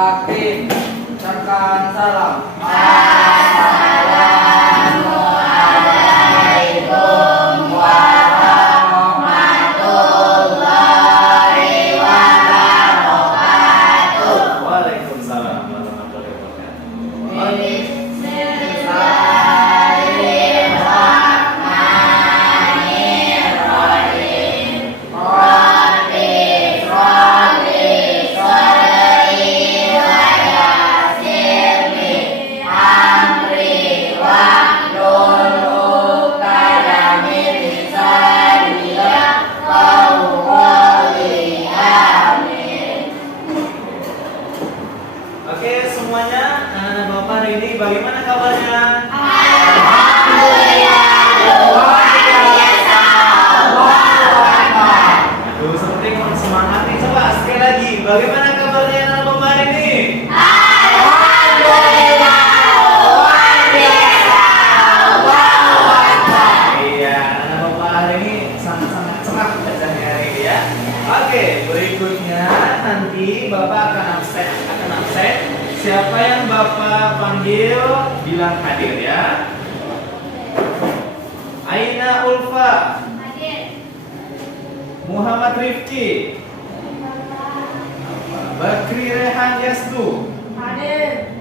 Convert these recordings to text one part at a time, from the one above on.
Aktif. Ucapkan salam. Assalamualaikum warahmatullahi wabarakatuh. Waalaikumsalam warahmatullahi wabarakatuh. Bismillahirrahmanirrahim. Rabbi sholli sholli wa yassirli amri wahlul 'uqdatam min lisani yafqahu qawli. Amin. Oke semuanya, anak-anak Bapak hari ini bagaimana kabarnya? Aduh, seperti kurang semangat nih. Coba sekali lagi, bagaimana kabarnya anak-anak Bapak hari ini? Iya, anak Bapak hari ini sangat-sangat cerah bacanya hari ini ya. Oke, berikutnya nanti Bapak akan absen. Siapa yang Bapak panggil bilang hadir ya. Aina Ulfa, Muhammad Rifki, Bakri Rehan Yasdu,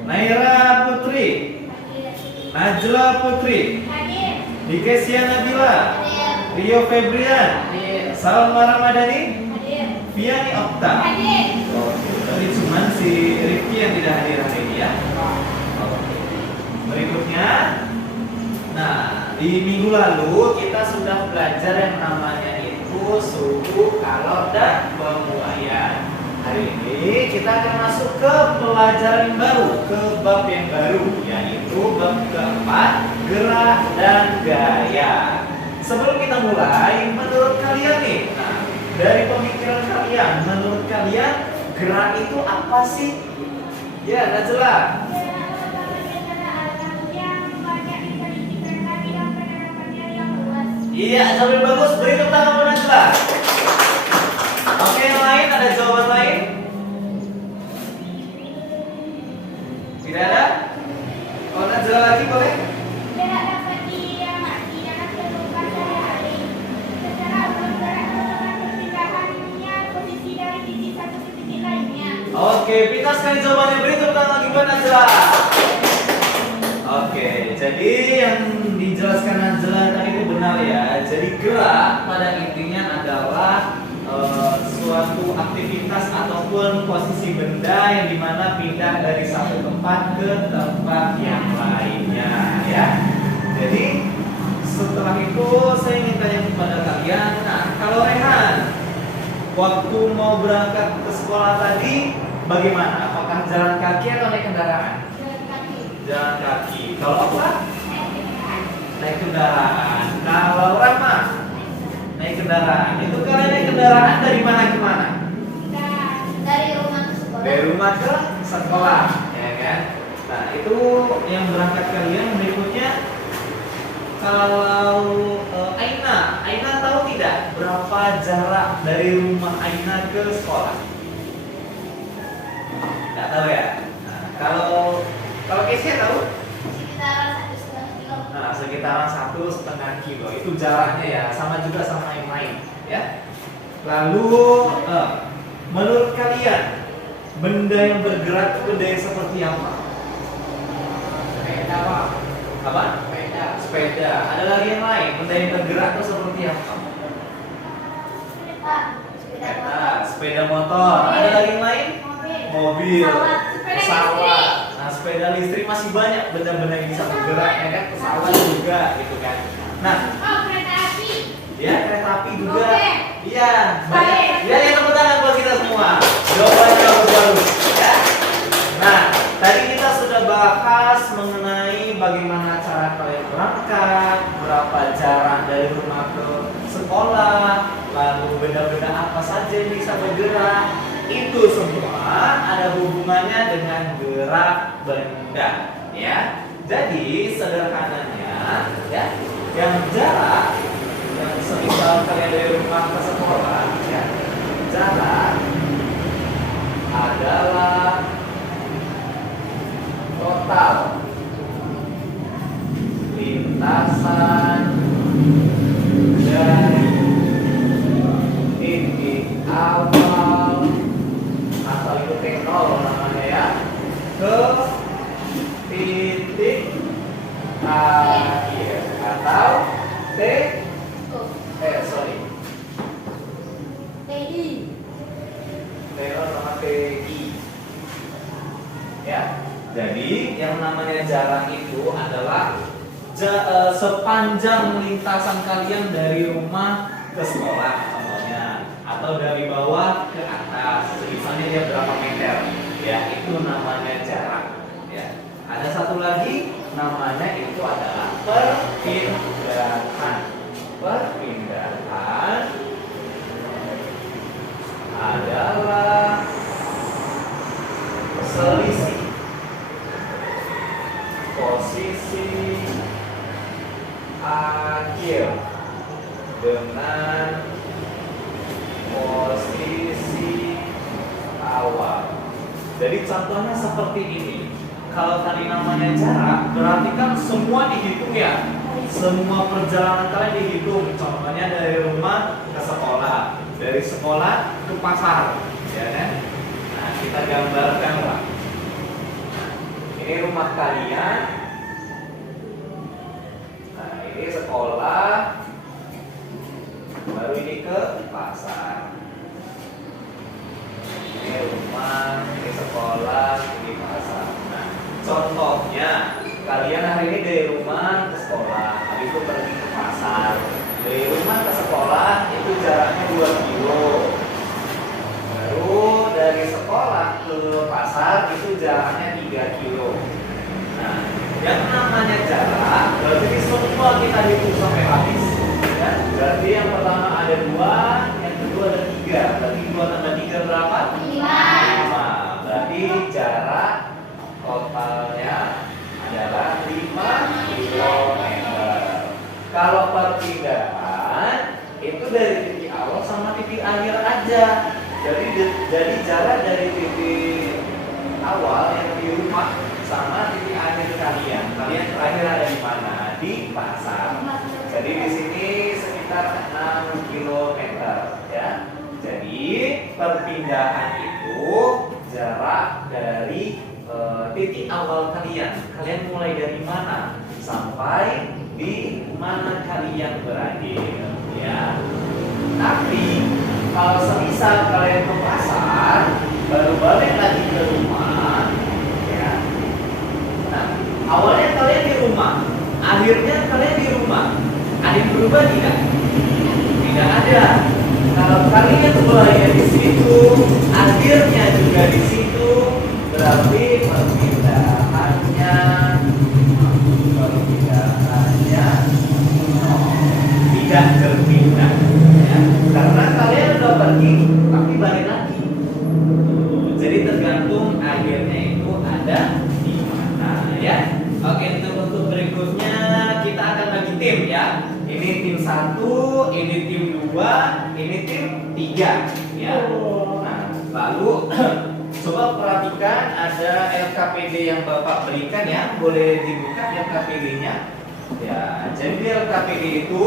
Naira Putri, Najla Putri, Dikesia Nabila, Rio Febrian, Salma Ramadhani, Fiani Okta. Tadi cuma si Rifki yang tidak hadir hari ini ya. Berikutnya, nah di minggu lalu kita sudah belajar yang namanya itu suhu, kalor, dan pemuaian. Hari ini kita akan masuk ke pelajaran baru, ke bab yang baru, yaitu bab keempat, gerak dan gaya. Sebelum kita mulai, menurut kalian nih, nah, dari pemikiran kalian, menurut kalian gerak itu apa sih? Ya, Najla. Iya, sambil bagus. Beri tepuk tangan buat Najla. Oke, yang lain ada jawaban lain? Tidak ada? Kalau Najla lagi boleh? Oke, pintar sekali jawabannya. Beri tepuk tangan lagi buat Najla. Oke, jadi yang dijelaskan Najla tadi itu benar ya. Jadi gerak pada intinya adalah suatu aktivitas ataupun posisi benda yang dimana pindah dari satu tempat ke tempat yang lainnya ya. Jadi setelah itu saya ingin tanya kepada kalian, nah kalau Rehan waktu mau berangkat ke sekolah tadi bagaimana? Apakah jalan kaki atau naik kendaraan? Jalan kaki. Kalau apa? Naik kendaraan. Kalau Rahma? Naik kendaraan. Itu kalian naik kendaraan dari mana ke mana? Dari rumah ke sekolah. Dari rumah ke sekolah, ya kan? Nah, itu yang berangkat kalian. Berikutnya kalau Aina tahu tidak berapa jarak dari rumah Aina ke sekolah? Tidak tahu ya. Nah, kalau Kesia tahu? Sekitaran 1,5 kilo. Nah, sekitaran 1,5 kilo. Itu jaraknya ya, sama juga sama yang lain, ya. Lalu menurut kalian benda yang bergerak itu benda yang seperti apa? Sepeda, Pak. Apa? Sepeda. Sepeda. Ada lagi yang lain, benda yang bergerak itu seperti apa? Kereta, sepeda motor. Ada lagi yang lain? Mobil, pesawat. Nah, sepeda listrik masih banyak benda-benda yang bisa bergerak, ya kan? Pesawat juga, gitu kan. Nah, Kereta api. ya kereta api juga. Oke. Iya, banyak. Ya, tepuk tangan buat kita semua. Jawabannya bagus, ya. Nah, tadi kita sudah bahas mengenai bagaimana cara kalian berangkat, berapa jarak dari rumah ke sekolah, lalu benda-benda apa saja yang bisa bergerak. Itu semua ada hubungannya dengan gerak benda, ya. Jadi sederhananya, ya, yang jarak yang semisal kalian dari rumah ke sekolah, ya, jarak adalah ke titik akhir atau T sorry TI. TO sama TI ya. Jadi yang namanya jarak itu adalah sepanjang lintasan kalian dari rumah ke sekolah contohnya, atau dari bawah ke atas misalnya dia berapa meter ya, itu namanya jarak ya. Ada satu lagi namanya itu adalah perpindahan. Perpindahan adalah selisih posisi akhir dengan posisi awal. Jadi contohnya seperti ini. Kalau tadi namanya jarak, berarti kan semua dihitung ya. Semua perjalanan kalian dihitung. Contohnya dari rumah ke sekolah, dari sekolah ke pasar, ya kan? Nah, kita gambarkan lah. Ini rumah kalian. Nah, ini sekolah. Baru ini ke pasar. Ini rumah, ini sekolah, ini pasar. Nah, contohnya kalian hari ini dari rumah ke sekolah, habis itu pergi ke pasar. Dari rumah ke sekolah itu jaraknya 2 kilo. Baru dari sekolah ke pasar itu jaraknya 3 kilo. Nah, yang namanya jarak berarti semua kita hitung sampai habis. Ya, berarti yang pertama ada 2, yang kedua ada 3. Berarti 2 tambah 3 berapa? 5. Berarti jarak totalnya adalah 5 km. Kalau perpindahan itu dari titik awal sama titik akhir aja. Jadi jarak dari titik awal yang di rumah sama titik akhir kalian. Kalian terakhir ada di mana? Di pasar. Jadi di sini sekitar 6 km ya. Jadi perpindahan itu jarak dari titik awal kalian. Kalian mulai dari mana sampai di mana kalian berakhir ya. Tapi kalau semisal kalian ke pasar baru balik lagi ke rumah ya. Nah, awalnya kalian di rumah, akhirnya kalian di rumah. Ada yang berubah tidak? Tidak ada. Kalau kalian mulainya di situ, akhirnya juga di situ, berarti perpindahannya tidak terpindah ya. Karena kalian udah pergi tapi balik lagi. Jadi tergantung akhirnya itu ada di mana ya. Oke, untuk berikutnya kita akan bagi tim ya. Ini tim 1, ini tim 2, ini tim 3 ya. Nah, lalu coba perhatikan ada LKPD yang Bapak berikan ya. Boleh dibuka LKPD-nya. Ya, jadi di LKPD itu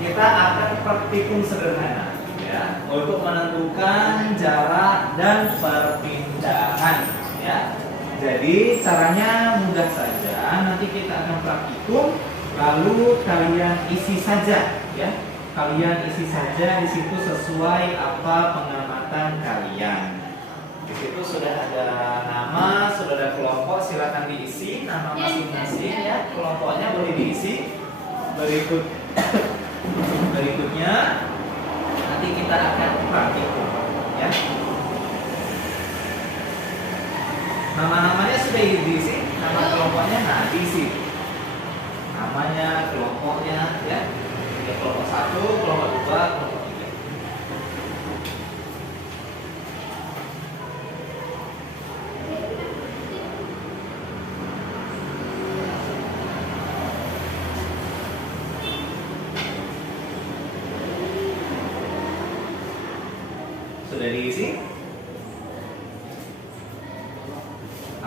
kita akan praktikum sederhana ya untuk menentukan jarak dan perpindahan ya. Jadi caranya mudah saja. Nanti kita akan praktikum, lalu kalian isi saja ya. Kalian isi saja di situ sesuai apa pengamatan kalian. Di situ sudah ada nama, sudah ada kelompok, silakan diisi nama masing-masing ya. Kelompoknya boleh diisi. Berikutnya nanti kita akan praktikum ya. Nama-namanya sudah diisi, nama kelompoknya nah diisi. Namanya, kelompoknya ya. Ya, kelompok 1, kelompok 2, kelompok 3. Sudah diisi?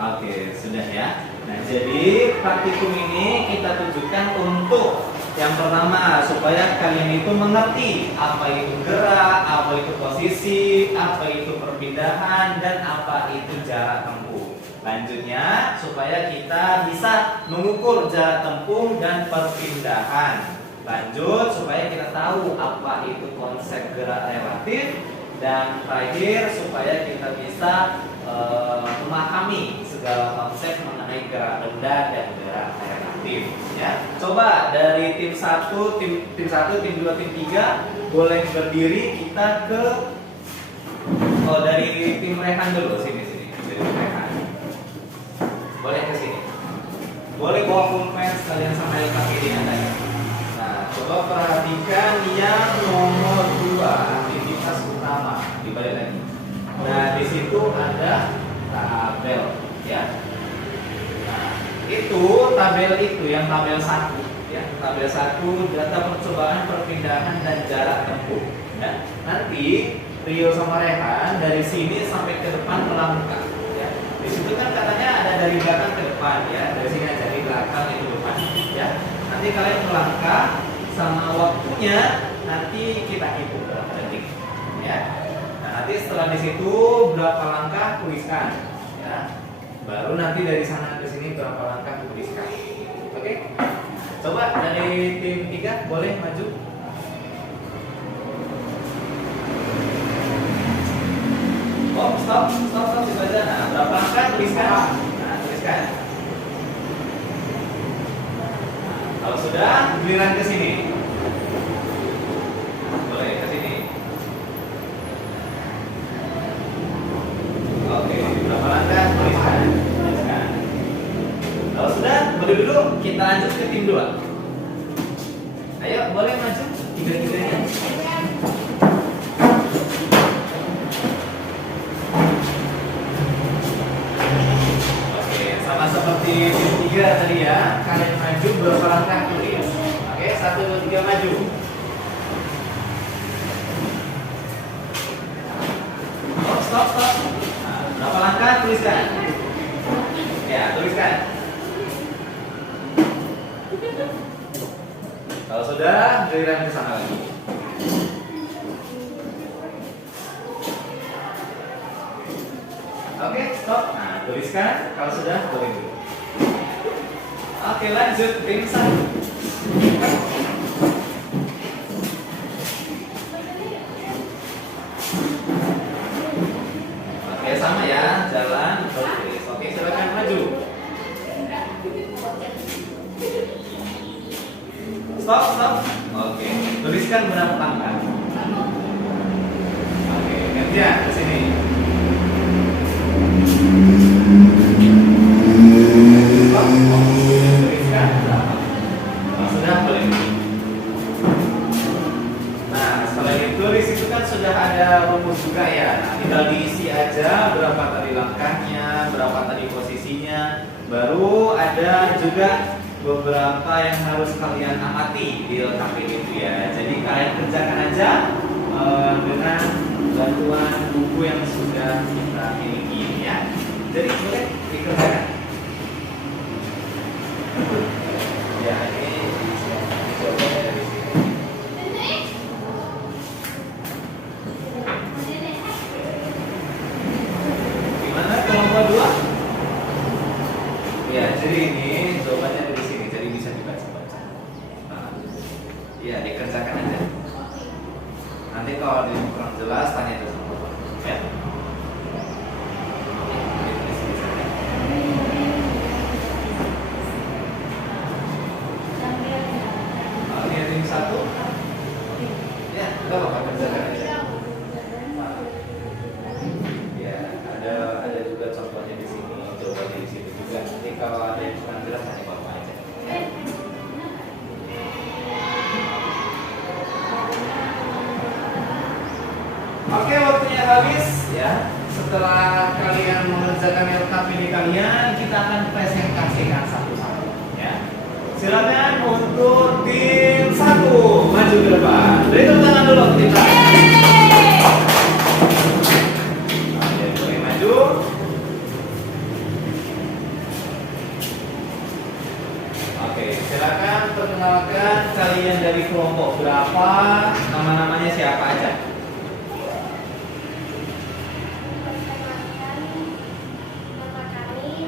Oke, sudah ya. Nah, jadi praktikum ini kita tujukan untuk yang pertama supaya kalian itu mengerti apa itu gerak, apa itu posisi, apa itu perpindahan, dan apa itu jarak tempuh. Lanjutnya, supaya kita bisa mengukur jarak tempuh dan perpindahan. Lanjut, supaya kita tahu apa itu konsep gerak relatif. Dan terakhir, supaya kita bisa memahami segala konsep mengenai gerak benda dan gerak relatif. Ya, coba dari tim 1, tim 1, tim 2, tim 3 boleh berdiri kita ke dari tim Rehan dulu sini dari tim Rehan. Boleh ke sini. Boleh bawa pulpen sekalian sama LKPD Anda. Nah, coba perhatikan yang nomor 2, aktivitas utama. Dibalik lagi. Nah, di situ ada tabel, ya. Nah, itu tabel itu yang tabel 1, ya. Tabel 1 data percobaan perpindahan dan jarak tempuh. Ya. Nanti Rio sama Rehan dari sini sampai ke depan melangkah. Ya. Di situ kan katanya ada dari belakang ke depan, ya. Dari sini aja dari belakang itu depan, ya. Nanti kalian melangkah sama waktunya nanti kita hitung berapa detik, ya. Nanti setelah di situ berapa langkah tuliskan, ya. Baru nanti dari sana ke sini berapa langkah tuliskan. Oke? Coba dari tim 3 boleh maju. Oh, stop di badan. Nah, berapa langkah tuliskan. Nah, tuliskan. Kalau sudah, giliran ke sini. Boleh ke sini. Oke, berapa langkah tuliskan. Kalau sudah, boleh dulu kita lanjut ke tim 2. Ayo, boleh maju tiga-tiganya. Oke, sama seperti tim 3 tadi ya. Kalian maju berapa langkah tulis. Oke, 1, 2, 3 maju. Oh, stop. Nah, berapa langkah tuliskan. Ya, tuliskan. Kalau sudah, giliran ke sana lagi. Oke, stop. Nah, tuliskan. Kalau sudah, boleh dulu. Oke, lanjut tim 1. Oke, sama ya, jalan bertulis. Oke, silakan maju. Stop. Oke, tuliskan berapa langkah. Oke, gantian ke sini. Stop. Tuliskan berapa. Kalau sudah boleh. Nah, setelah ditulis itu kan sudah ada rumus juga ya. Nah, tinggal diisi aja berapa tadi langkahnya, berapa tadi posisinya. Baru ada juga beberapa yang harus kalian amati di LKPD itu ya. Jadi kalian kerjakan aja dengan bantuan buku yang sudah kita miliki ya. Jadi boleh dikerjakan. Ya, ini dicoba dari sini. Gimana kelompok 2? Ya, jadi ini jawabannya dari sini, jadi bisa dibaca-baca. Nah, ya, dikerjakan aja. Nanti kalau ada yang kurang jelas, tanya aja sama Bapak. Ya. Oke, tim 1. Ya, enggak apa-apa, kerjakan aja. Ya, ada juga contohnya di sini, jawabannya di sini juga. Nanti kalau ada yang kurang jelas, tanya Bapak aja. Ya. Oke, waktunya habis ya. Setelah kalian mengerjakan LKPD kalian, kita akan presentasikan satu-satu ya. Silakan untuk tim 1 maju ke depan. Beri tepuk tangan dulu untuk tim 1. Oke, boleh maju. Oke, silakan perkenalkan kalian dari kelompok berapa, nama-namanya siapa aja. Nama kami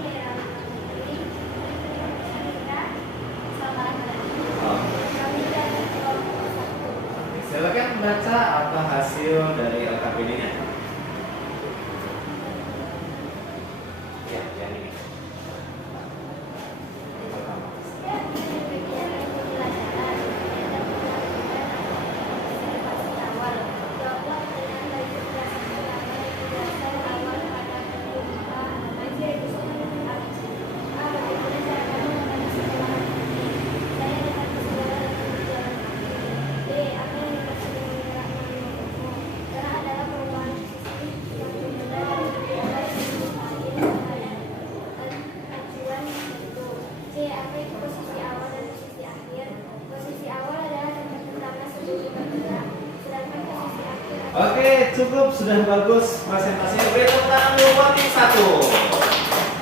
cukup, sudah bagus presentasinya. Beri tepuk tangan dulu buat tim 1.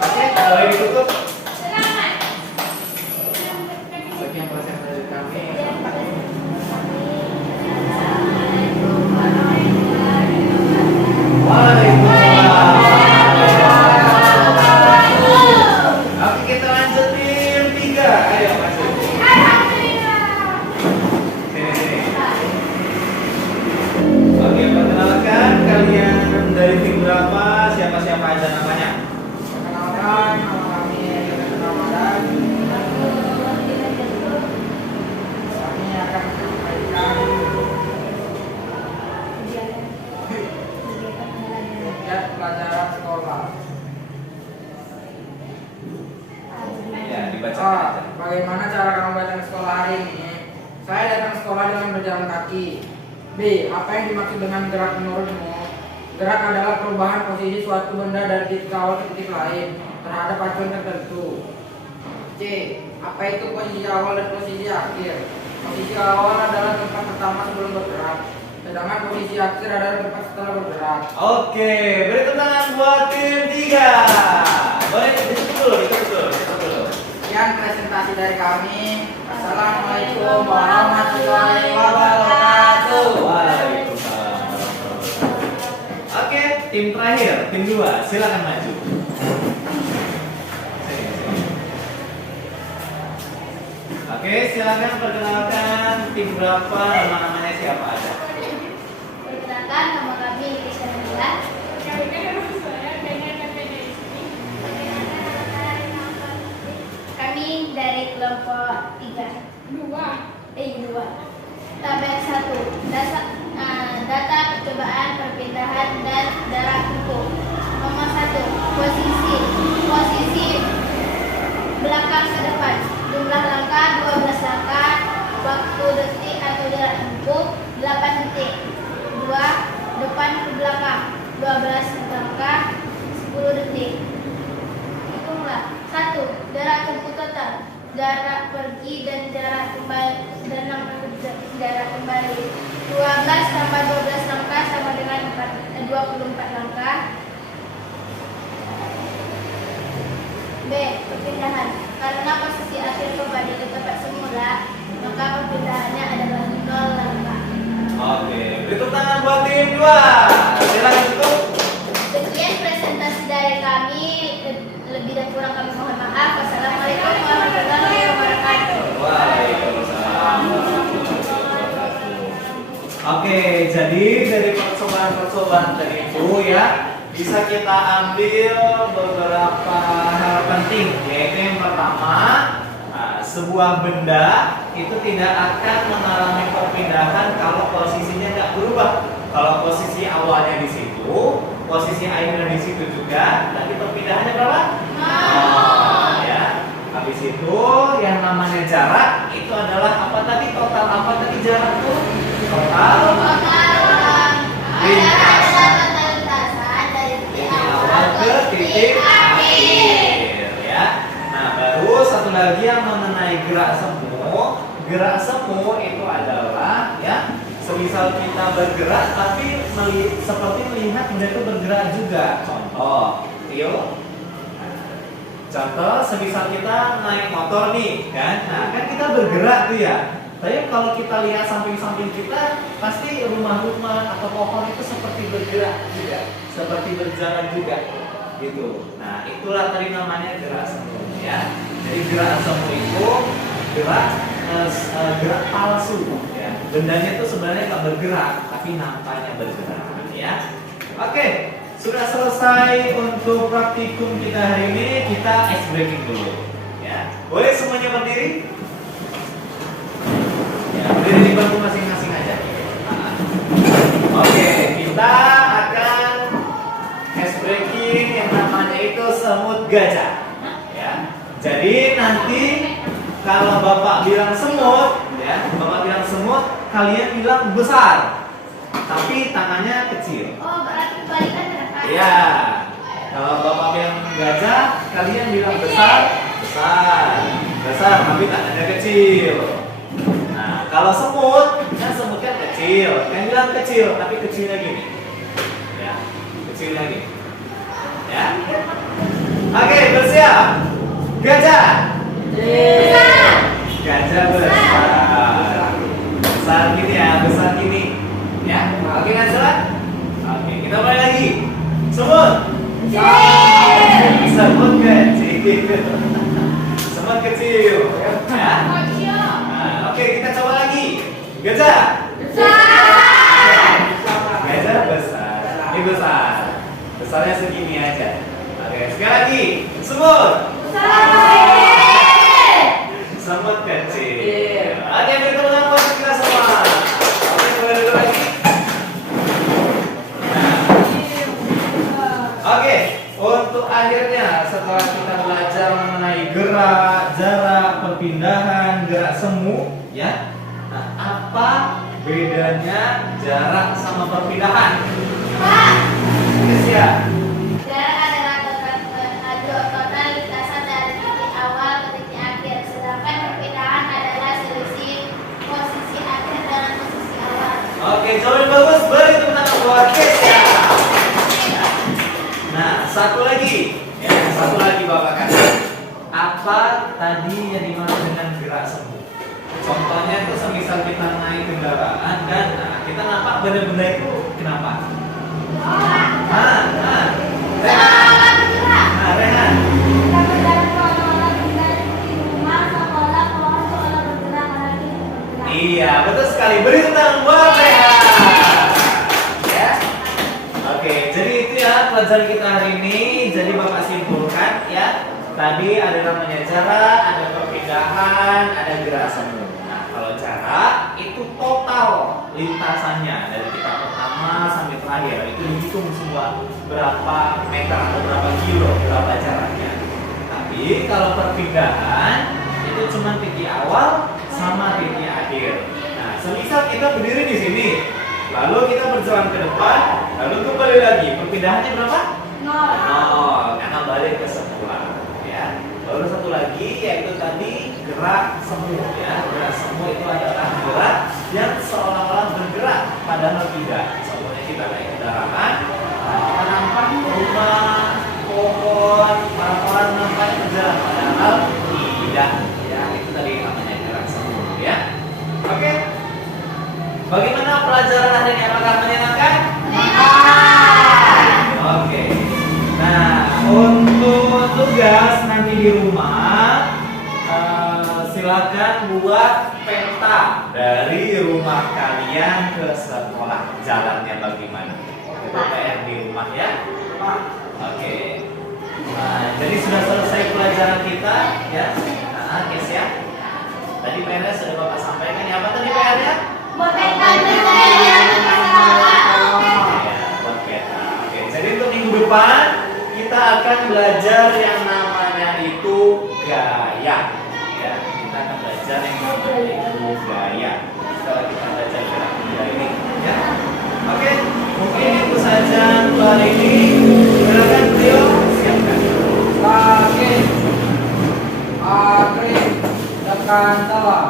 Oke, boleh ditutup. Selamat. Sekian presentasi kami. Waalaikumsalam. Oke, kita lanjut tim 3. Ayo masuk. Sini sini. Oke, perkenalkan kalian dari tim berapa? Siapa-siapa aja namanya? Perkenalkan, nama kami Yusuf Ramadan. Kami akan memberikan kegiatan pelajaran sekolah. Ya, dibacakan aja. Bagaimana cara kamu datang ke sekolah hari ini? Saya datang ke sekolah dengan berjalan kaki. B. Apa yang dimaksud dengan gerak menurutmu? Gerak adalah perubahan posisi suatu benda dari titik awal ke titik lain terhadap acuan tertentu. C. Apa itu posisi awal dan posisi akhir? Posisi awal adalah tempat pertama sebelum bergerak, sedangkan posisi akhir adalah tempat setelah bergerak. Oke, beri tepuk tangan buat tim 3. Boleh ditutup dulu, ditutup dulu. Sekian presentasi dari kami. Assalamualaikum warahmatullahi wabarakatuh. Waalaikumsalam. Oke, tim terakhir, tim 2, silakan maju. Sini, sini. Oke, silakan perkenalkan tim berapa, nama-namanya siapa aja. Perkenalkan, nama kami Kisah Nabila. Kami dari kelompok 3. 2. Tabel 1. Data percobaan perpindahan dan jarak tempuh. Nomor 1. Posisi belakang ke depan. Jumlah langkah 12 langkah. Waktu detik atau jarak tempuh 8 detik. 2. Depan ke belakang 12 langkah 10 detik. Hitunglah. 1. Jarak tempuh total. Jarak pergi dan jarak kembali dan jarak kembali. 12 tambah 12 langkah sama dengan 24 langkah. B. Perpindahan. Karena posisi akhir kembali ke tempat semula, maka perpindahannya adalah 0 langkah. Oke, beri tepuk tangan buat tim 2. Silakan tutup. Sekian presentasi dari kami. Lebih dan kurang kami mohon maaf. Wassalamualaikum warahmatullahi wabarakatuh. Waalaikumsalam warahmatullahi wabarakatuh. Oke, jadi dari percobaan tadi itu ya bisa kita ambil beberapa hal penting, yaitu yang pertama, sebuah benda itu tidak akan mengalami perpindahan kalau posisinya nggak berubah. Kalau posisi awalnya di situ, posisi akhirnya di situ juga, nanti perpindahannya berapa? Ya. Habis itu yang namanya jarak itu adalah apa tadi? Total apa tadi jarak itu? Total lintasan dari titik awal ke titik akhir ya. Nah, baru satu lagi yang mengenai gerak semu. Gerak semu itu adalah ya, semisal kita bergerak tapi seperti melihat benda itu bergerak juga. Contoh, yuk. Contoh, semisal kita naik motor nih, kan? Nah, kan kita bergerak tuh ya. Tapi kalau kita lihat samping-samping kita, pasti rumah-rumah atau pohon itu seperti bergerak juga, seperti berjalan juga, gitu. Nah, itulah tadi namanya gerak semu, ya. Jadi gerak semu itu gerak palsu, ya. Bendanya itu sebenarnya nggak bergerak, tapi nampaknya bergerak, ya. Oke. Sudah selesai untuk praktikum kita hari ini, kita ice breaking dulu. Ya, boleh semuanya berdiri? Ya, berdiri di bangku masing-masing aja. Nah. Oke, kita akan ice breaking yang namanya itu semut gajah. Ya, jadi nanti kalau Bapak bilang semut, ya, Bapak bilang semut, kalian bilang besar, tapi tangannya kecil. Oh, berarti kebalikan. Ya, kalau Bapak bilang gajah, kalian bilang besar, tapi tangannya kecil. Nah, kalau semut, kan semut kan kecil, kan bilang kecil, tapi kecilnya gini. kecil lagi. Ya. Oke, bersiap. Gajah. Gajah besar. Besar gini ya, besar gini. Ya. Oke, Najla. Oke, kita mulai lagi. Semut. Semut kecil. Semut kecil. Ya. Nah, oke, kita coba lagi. Gajah. Gajah besar. Ini besar. Besarnya segini aja. Oke, sekali lagi. Semut. Semut kecil. Oke, beri tepuk tangan buat kita semua. Oke, mulai dulu lagi. Nah. Oke, untuk akhirnya setelah kita belajar mengenai gerak, jarak, perpindahan, gerak semu, ya. Nah, apa bedanya jarak sama perpindahan? Ya. Jarak adalah total lintasan dari titik awal ke titik akhir, sedangkan perpindahan adalah selisih posisi akhir dengan posisi awal. Oke, jawaban bagus. Beri tepuk tangan buat Kesia. Nah, satu lagi. Ya, satu lagi Bapak kasih. Apa tadi yang dimaksud dengan gerak semu? Contohnya itu semisal kita naik kendaraan dan kita nampak benda-benda itu kenapa? Rehan. Iya, betul sekali. Beri tepuk tangan buat Rehan. Ya. Oke, jadi itu ya pelajaran kita hari ini. Jadi Bapak simpulkan ya. Tadi ada namanya jarak, ada perpindahan, ada gerak semu. Nah, kalau jarak itu total lintasannya dari titik pertama sampai terakhir itu dihitung semua berapa meter atau berapa kilo, berapa jaraknya. Tapi kalau perpindahan itu cuma titik awal sama titik akhir. Nah, semisal kita berdiri di sini, lalu kita berjalan ke depan, lalu kembali lagi, perpindahannya berapa? 0, karena balik ke semula. Ya. Lalu satu lagi yaitu tadi gerak semu ya. Gerak semu itu adalah gerak yang seolah-olah bergerak padahal tidak. Contohnya kita naik kendaraan, kita nampak rumah, pohon, orang-orang nampak berjalan padahal tidak. Ya, itu tadi namanya gerak semu ya. Oke. Bagaimana pelajaran hari ini? Apakah menyenangkan? Oke. Nah, untuk tugas nanti di rumah, silakan buat peta dari rumah kalian ke sekolah, jalannya bagaimana. Itu PR di rumah ya. Oke. Nah, jadi sudah selesai pelajaran kita ya. Nah, Kesia. Tadi PR-nya sudah Bapak sampaikan. Ya, apa tadi PR-nya? Buat peta ya. Buat peta. Oke. Jadi untuk minggu depan kita akan belajar yang namanya itu gaya. Ya, kita akan belajar yang namanya itu gaya. Setelah kita belajar gerak gaya ini, ya. Oke, mungkin itu saja untuk hari ini. Silakan beliau siapkan. Oke. Akhir tekan salam.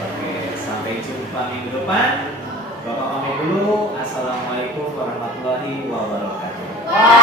Oke, sampai jumpa minggu depan. Bapak pamit dulu. Assalamualaikum warahmatullahi wabarakatuh.